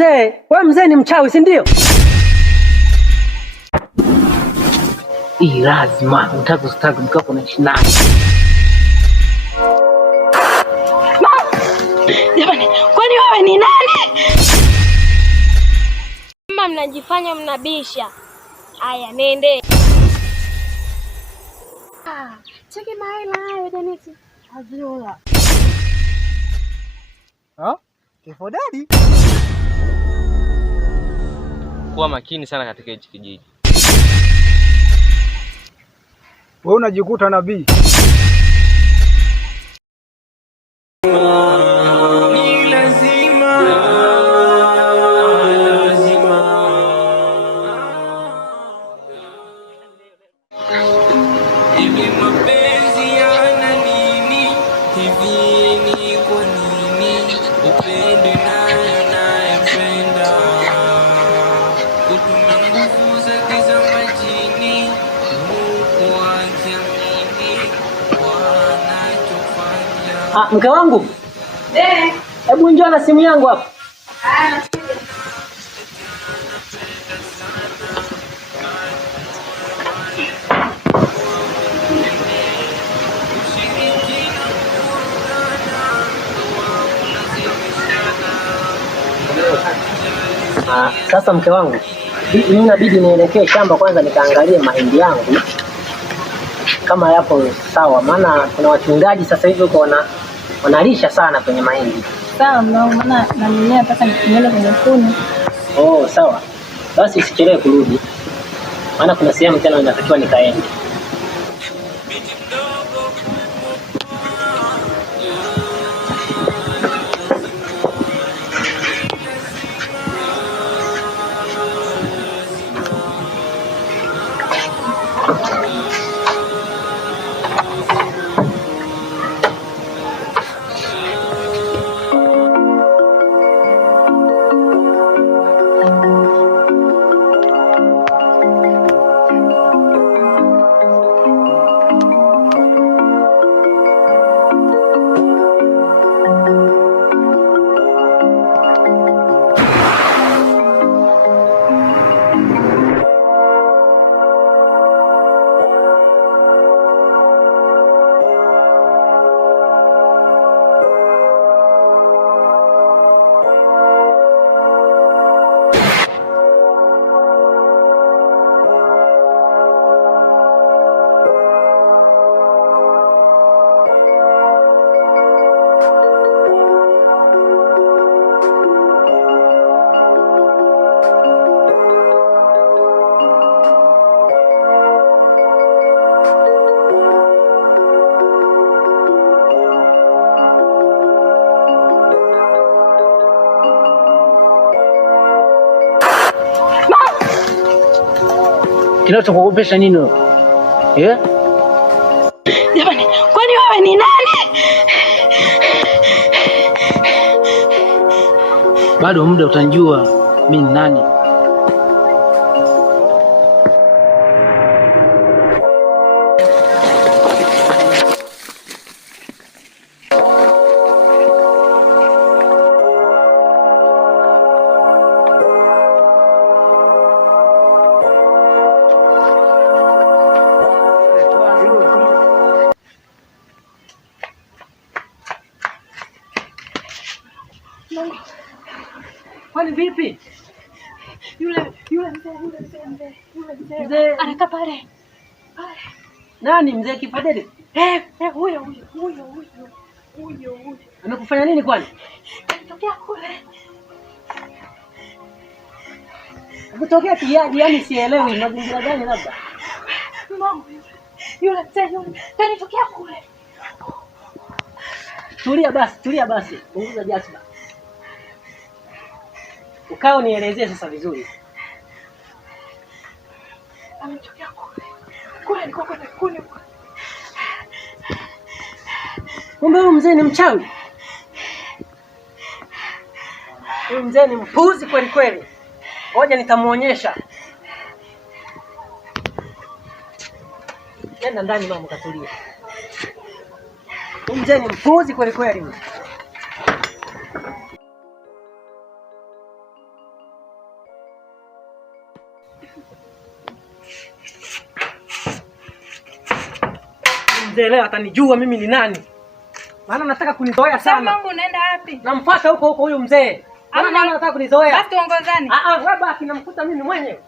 Wewe mzee ni mchawi, si ndio? Hii lazima utaki mkako na shinani. Jamani, kwani wewe ni nani? Kama mnajifanya mnabisha. Haya, nende. Cheki maela hayo Janeti. Aziola. Kifo dadi. Kuwa makini sana katika hichi kijiji. Wewe unajikuta nabii. Mke wangu. Hebu njoo na simu yangu hapa. Sasa mke wangu, mimi inabidi nielekee shamba kwanza nikaangalie mahindi yangu kama yapo sawa, maana kuna wachungaji sasa hivi huko wanalisha sana kwenye mahindi. Sawa maana na mimi nataka nikinyele kwenye kuni. Oh, sawa. Basi usichelewe kurudi. Maana kuna sehemu tena ninatakiwa nikaende. Kinachokuogopesha nini wewe? Jamani, kwani wewe ni nani? Bado muda utanijua mimi ni nani. Kwani vipi? Yule mzee. Anakaa pale. Nani mzee Kifodede? Huyo. Amekufanya nini kwani? Anatokea kule. Kutokea kiaje, yani sielewi mazingira gani labda. Mama, yule mzee anatokea kule. Tulia basi. Punguza jazba. Ukao nielezee sasa vizuri. Ametokea kule. Kule alikuwa kwa kuni. Kumbe huyu mzee ni mchawi. Huyu mzee ni mpuzi kweli kweli. Ngoja nitamuonyesha. Nenda ndani mama katulia. Huyu mzee ni mpuzi kweli kweli. Mzee leo atanijua mimi ni nani. Maana nataka kunizoea sana. Sasa Mungu unaenda wapi? Namfuata huko huyo mzee. Maana nataka kunizoea. Basi tuongozane. Wewe baki namkuta mimi mwenyewe.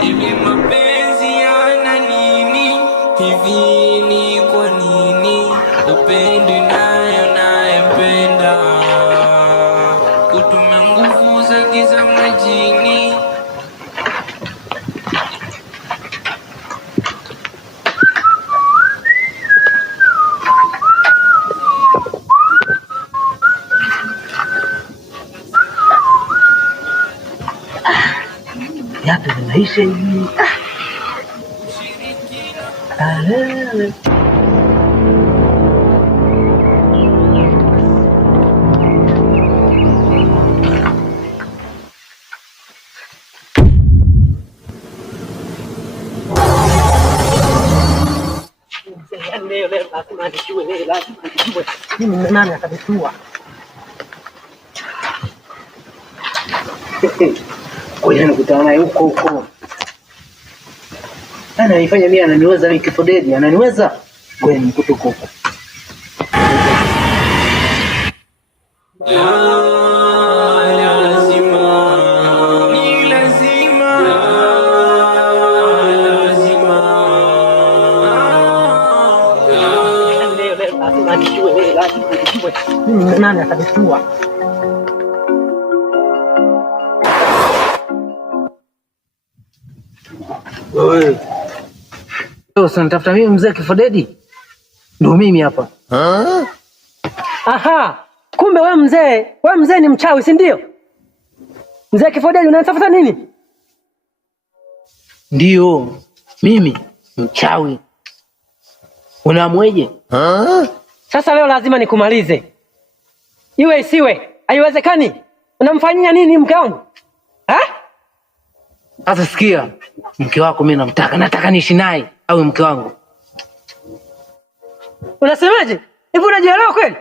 Hivi mapenzi yana nini? Hivi ni kwa nini upendi nayo nayempenda kutumia nguvu za giza majini? Yapi maisha hivi? Leo lazima nijue, mimi ni nani atabijua. Ngoja nikutana naye huko. Ananifanya mimi ananiweza mimi Kifo Daddy, ananiweza. Ngoja nikute huko. Lazima nijue, mimi ni nani atabijua. Wewe unatafuta mimi mzee Kifo Daddy? Ndio mimi hapa. Aha, kumbe wewe mzee ni mchawi, si ndio? Mzee Kifo Daddy unatafuta nini? Ndio, mimi mchawi. Unaamweje? Sasa leo lazima nikumalize. Iwe isiwe, haiwezekani. Unamfanyia nini mke wangu? Sasa sikia, mke wako mimi nataka niishi naye awe mke wangu. Unasemaje? Hivi unajielewa kweli?